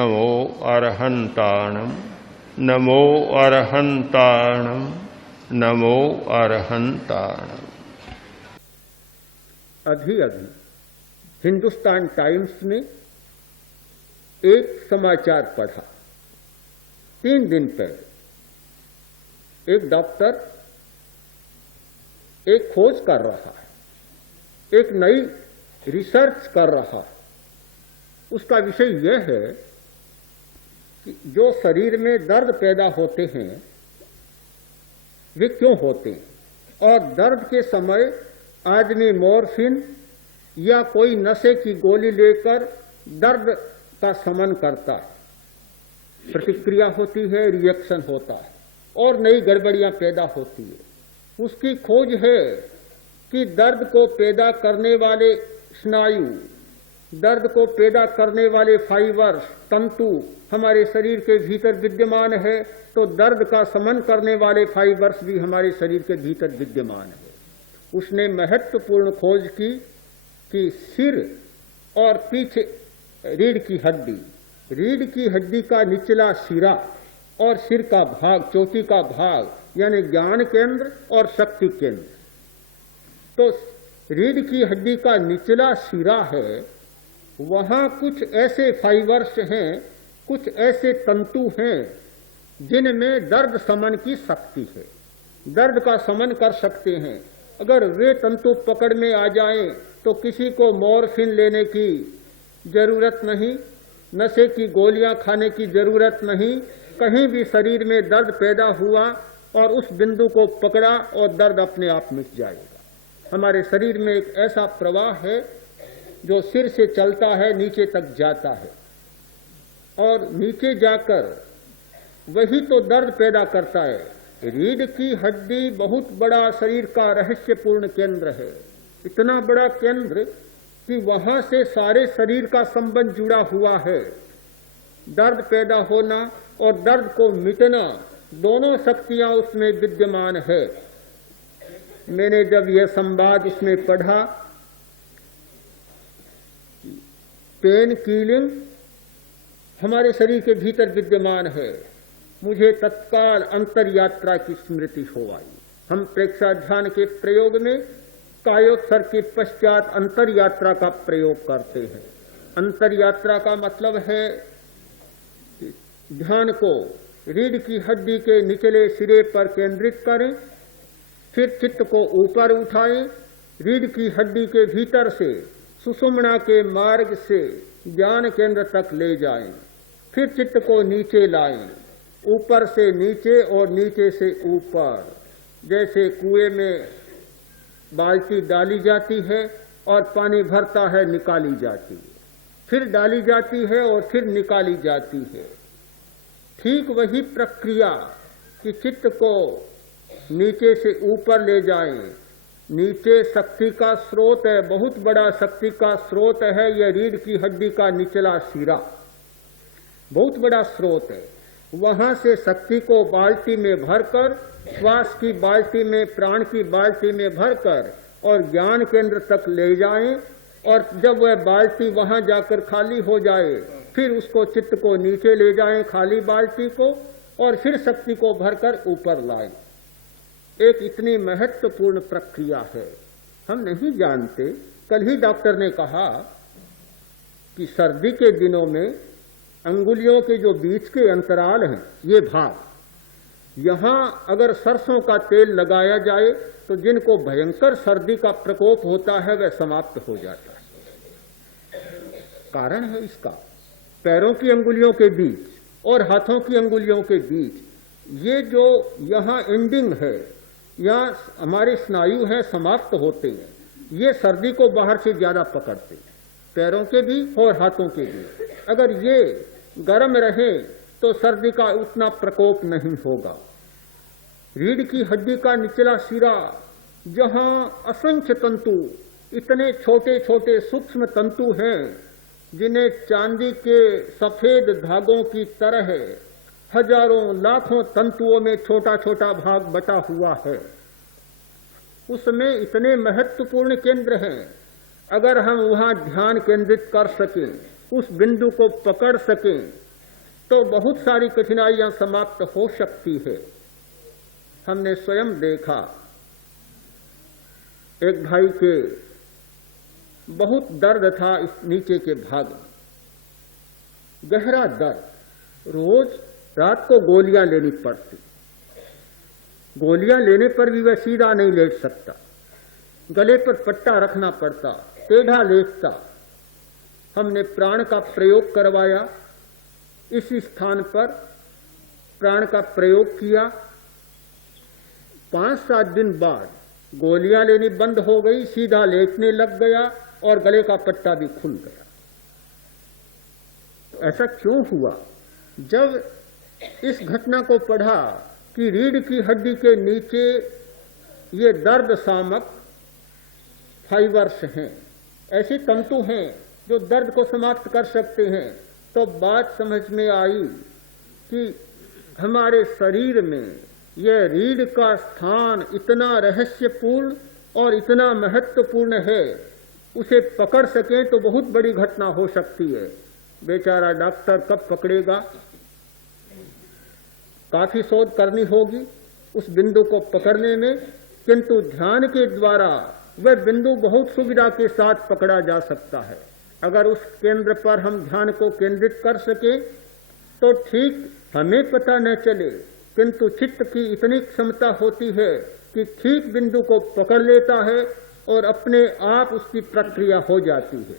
नमो अरहन्ताणं नमो अरहन्ताणं नमो अरहन्ताणं। अभी हिंदुस्तान टाइम्स में एक समाचार पढ़ा। 3 दिन पहले एक डॉक्टर एक खोज कर रहा है, एक नई रिसर्च कर रहा है। उसका विषय यह है कि जो शरीर में दर्द पैदा होते हैं वे क्यों होते हैं, और दर्द के समय आदमी मॉर्फिन या कोई नशे की गोली लेकर दर्द का शमन करता है, प्रतिक्रिया होती है, रिएक्शन होता है और नई गड़बड़ियां पैदा होती है। उसकी खोज है कि दर्द को पैदा करने वाले स्नायु, दर्द को पैदा करने वाले फाइबर्स, तंतु हमारे शरीर के भीतर विद्यमान है, तो दर्द का शमन करने वाले फाइबर्स भी हमारे शरीर के भीतर विद्यमान है। उसने महत्वपूर्ण खोज की कि सिर और पीछे रीढ़ की हड्डी का निचला सिरा और सिर का भाग, चोटी का भाग, यानी ज्ञान केंद्र और शक्ति केंद्र। तो रीढ़ की हड्डी का निचला सिरा है, वहां कुछ ऐसे फाइबर्स हैं, कुछ ऐसे तंतु हैं जिनमें दर्द शमन की शक्ति है, दर्द का शमन कर सकते हैं। अगर वे तंतु पकड़ में आ जाएं तो किसी को मॉर्फिन लेने की जरूरत नहीं, नशे की गोलियां खाने की जरूरत नहीं। कहीं भी शरीर में दर्द पैदा हुआ और उस बिंदु को पकड़ा और दर्द अपने आप मिट जाएगा। हमारे शरीर में एक ऐसा प्रवाह है जो सिर से चलता है, नीचे तक जाता है और नीचे जाकर वही तो दर्द पैदा करता है। रीढ़ की हड्डी बहुत बड़ा शरीर का रहस्यपूर्ण केंद्र है, इतना बड़ा केंद्र कि वहां से सारे शरीर का संबंध जुड़ा हुआ है। दर्द पैदा होना और दर्द को मिटना, दोनों शक्तियां उसमें विद्यमान है। मैंने जब यह संवाद इसमें पढ़ा, पेन किलिंग हमारे शरीर के भीतर विद्यमान है, मुझे तत्काल अंतर यात्रा की स्मृति हो आई। हम प्रेक्षाध्यान के प्रयोग में कायोत्सर्ग के पश्चात अंतर यात्रा का प्रयोग करते हैं। अंतर यात्रा का मतलब है ध्यान को रीढ़ की हड्डी के निचले सिरे पर केंद्रित करें, फिर चित्त को ऊपर उठाएं, रीढ़ की हड्डी के भीतर से सुषुम्ना के मार्ग से ज्ञान केंद्र तक ले जाएं, फिर चित्त को नीचे लाएं, ऊपर से नीचे और नीचे से ऊपर। जैसे कुएं में बाल्टी डाली जाती है और पानी भरता है, निकाली जाती है, फिर डाली जाती है और फिर निकाली जाती है। ठीक वही प्रक्रिया कि चित्त को नीचे से ऊपर ले जाएं। नीचे शक्ति का स्रोत है, बहुत बड़ा शक्ति का स्रोत है यह रीढ़ की हड्डी का निचला सिरा, बहुत बड़ा स्रोत है। वहां से शक्ति को बाल्टी में भरकर, श्वास की बाल्टी में, प्राण की बाल्टी में भरकर और ज्ञान केंद्र तक ले जाएं, और जब वह बाल्टी वहां जाकर खाली हो जाए फिर उसको चित्त को नीचे ले जाएं, खाली बाल्टी को, और फिर शक्ति को भरकर ऊपर लाएं। एक इतनी महत्वपूर्ण प्रक्रिया है, हम नहीं जानते। कल ही डॉक्टर ने कहा कि सर्दी के दिनों में अंगुलियों के जो बीच के अंतराल हैं, ये भाग, यहां अगर सरसों का तेल लगाया जाए तो जिनको भयंकर सर्दी का प्रकोप होता है वह समाप्त हो जाता है। कारण है इसका, पैरों की अंगुलियों के बीच और हाथों की अंगुलियों के बीच ये जो यहां एंडिंग है, यहाँ हमारे स्नायु हैं, समाप्त होते हैं, ये सर्दी को बाहर से ज्यादा पकड़ते हैं, पैरों के भी और हाथों के भी। अगर ये गर्म रहे तो सर्दी का उतना प्रकोप नहीं होगा। रीढ़ की हड्डी का निचला सिरा, जहां असंख्य तंतु, इतने छोटे छोटे सूक्ष्म तंतु हैं जिन्हें चांदी के सफेद धागों की तरह हजारों लाखों तंतुओं में छोटा छोटा भाग बटा हुआ है, उसमें इतने महत्वपूर्ण केंद्र हैं। अगर हम वहां ध्यान केंद्रित कर सकें, उस बिंदु को पकड़ सकें तो बहुत सारी कठिनाइयां समाप्त हो सकती है। हमने स्वयं देखा, एक भाई के बहुत दर्द था इस नीचे के भाग में, गहरा दर्द, रोज रात को गोलियां लेनी पड़ती। गोलियां लेने पर भी वह सीधा नहीं लेट सकता, गले पर पट्टा रखना पड़ता, टेढ़ा लेटता। हमने प्राण का प्रयोग करवाया, इसी स्थान पर प्राण का प्रयोग किया। 5-7 दिन बाद गोलियां लेनी बंद हो गई, सीधा लेटने लग गया और गले का पट्टा भी खुल गया। तो ऐसा क्यों हुआ? जब इस घटना को पढ़ा कि रीढ़ की हड्डी के नीचे ये दर्द शामक फाइबर्स हैं, ऐसे तंतु हैं जो दर्द को समाप्त कर सकते हैं, तो बात समझ में आई कि हमारे शरीर में यह रीढ़ का स्थान इतना रहस्यपूर्ण और इतना महत्वपूर्ण है, उसे पकड़ सकें तो बहुत बड़ी घटना हो सकती है। बेचारा डॉक्टर कब पकड़ेगा? काफी शोध करनी होगी उस बिंदु को पकड़ने में, किंतु ध्यान के द्वारा वह बिंदु बहुत सुविधा के साथ पकड़ा जा सकता है। अगर उस केंद्र पर हम ध्यान को केंद्रित कर सके तो ठीक हमें पता न चले, किंतु चित्त की इतनी क्षमता होती है कि ठीक बिंदु को पकड़ लेता है और अपने आप उसकी प्रक्रिया हो जाती है।